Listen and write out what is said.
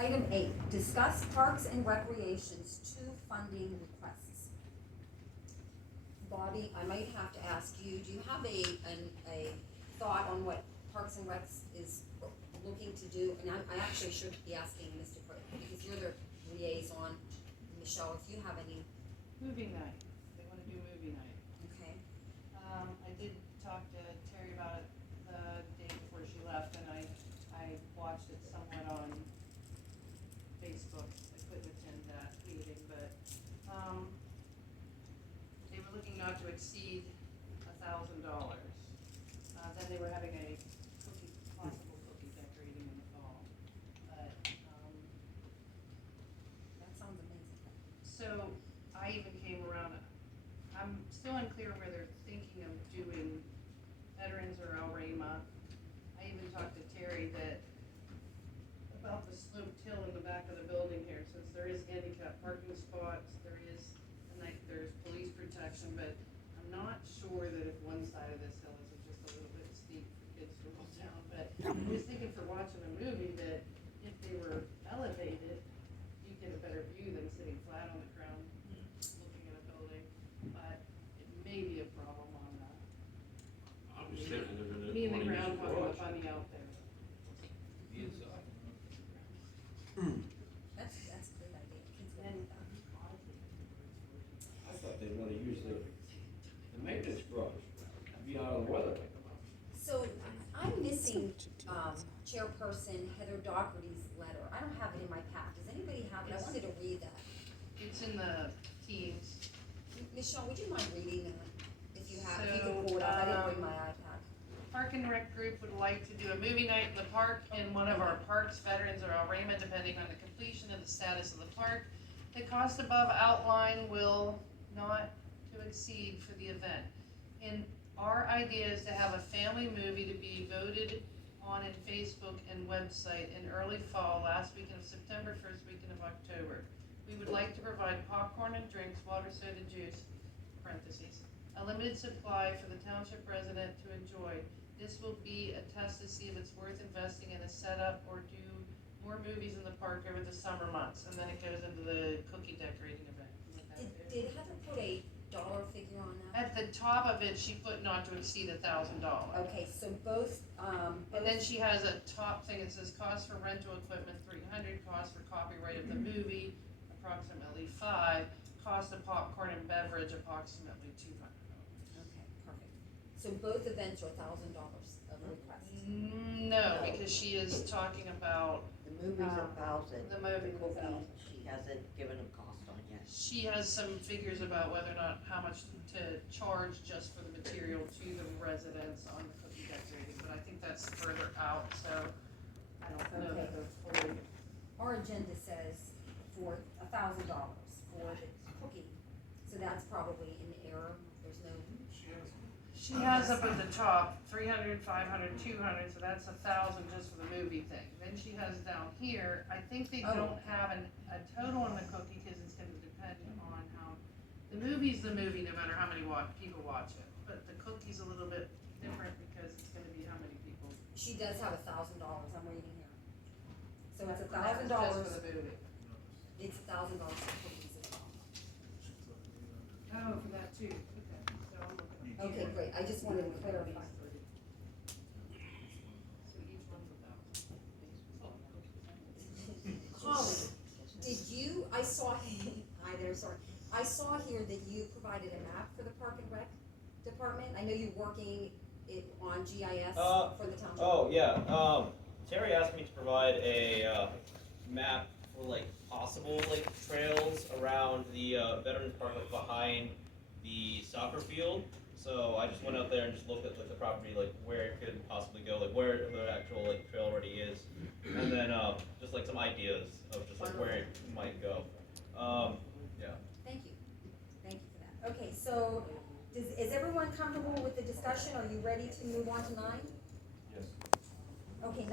Item 8, discuss Parks and Recreation's 2 funding requests. Bobby, I might have to ask you, do you have a thought on what Parks and Recs is looking to do? And I actually should be asking Mr. Pro, because you're the liaison. Michelle, if you have any. Movie night, they wanna do movie night. Okay. I did talk to Terry about it the day before she left, and I watched it somewhat on Facebook. I couldn't attend that meeting, but, they were looking not to exceed $1,000. Then they were having a possible cookie decorating in the fall, but, That sounds amazing. so I even came around, I'm still unclear where they're thinking of doing Veterans or El Rama. I even talked to Terry about the sloped hill in the back of the building here, since there is handicap parking spots, there's police protection, but I'm not sure that if one side of this hill is just a little bit steep for kids to roll down, but I was thinking for watching a movie that if they were elevated, you get a better view than sitting flat on the ground, looking at a building, but it may be a problem on that. I was thinking they're gonna. Me and the wanna use groundhog are garage. funny out there. The inside. That's a great idea. Kids will And like that. I thought they'd wanna use the maintenance garage, be out of the weather. So I'm missing Chairperson Heather Doherty's letter. I don't have it in my pack. Does anybody have it? I wanted to read that. It's in the teens. Michelle, would you mind reading that? If you have, if you So, can pull it up. I didn't bring my iPad. Park and Rec Group would like to do a movie night in the park in one of our parks, Veterans or El Rama, depending on the completion of the status of the park. The cost above outline will not to exceed for the event. And our idea is to have a family movie to be voted on in Facebook and website in early fall, last weekend of September, first weekend of October. We would like to provide popcorn and drinks, water, soda, juice, parentheses, a limited supply for the township resident to enjoy. This will be a test to see if it's worth investing in a setup or do more movies in the park over the summer months, and then it goes into the cookie decorating event. Did Heather put a dollar figure on that? At the top of it, she put not to exceed $1,000. Okay, so both, And then she has a top thing, it says cost for rental equipment $300, cost for copyright of the movie approximately $5, cost of popcorn and beverage approximately $200. okay, perfect. So both events are $1,000 of request. No, because she is talking about, The movie's $1,000. the movie The cookie, $1,000. she hasn't given a cost on yet. She has some figures about whether or not, how much to charge just for the material to the residents on the cookie decorating, but I think that's further out, so I don't know that they're fully. Our agenda says for $1,000 for the cookie, so that's probably in error. There's no. She has up at the top, 300, 500, 200, so that's 1,000 just for the movie thing. Then she has down here, I think they Oh. don't have a total on the cookie, cause it's gonna depend on how, the movie's the movie, no matter how many people watch it. But the cookie's a little bit different because it's gonna be how many people. She does have $1,000. I'm reading here. So it's Just $1,000. for the movie. It's $1,000 for cookies as well. Oh, for that too, okay, so I'm looking. Okay, great. I just wanted to clarify. So each one's $1,000. Colin, did you, I saw, hi there, sorry. I saw here that you provided a map for the Park and Rec Department. I know you're working it on GIS for the township. Oh, yeah, Terry asked me to provide a, map for like possible like trails around the, Veterans Park like behind the soccer field. So I just went out there and just looked at like the property, like where it could possibly go, like where the actual like trail already is. And then, just like some ideas of just like where it might go. Yeah. Thank you. Thank you for that. Okay, so is everyone comfortable with the discussion? Are you ready to move on to 9? Yes. Okay.